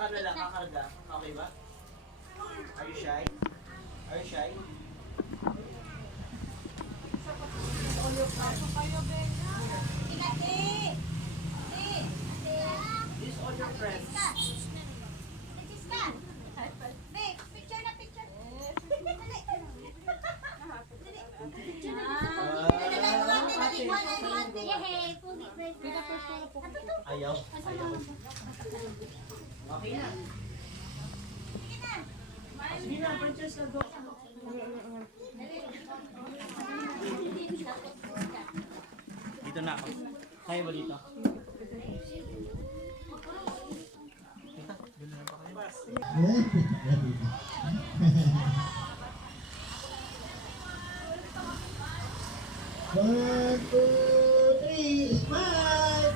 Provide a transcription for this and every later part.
kanila, kakarga. Okay ba? Are you shy? Are you shy? These all your friends. Ayaw. Okay na. Sige na, Princess, go. Dito na ako. Kaya ba dito? Tita, dito na ba kayo? One, two, three, smile!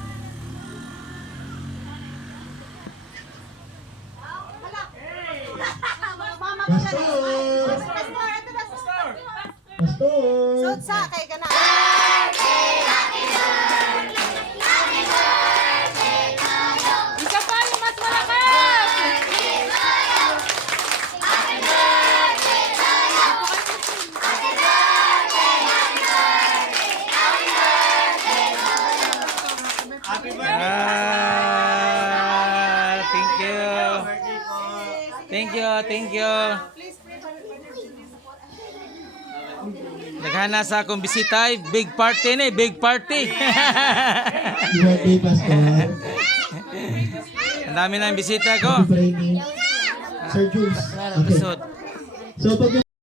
Pastor! Sutsa, kay ka na. Isa pa yung mas malakas. Thank you. Thank you, thank you. Naghana sa akong bisita, big party ni, big party. Birthday, Pastor. Ang dami na yung bisita ko. Happy Friday. Sir Jules. Okay. So, pag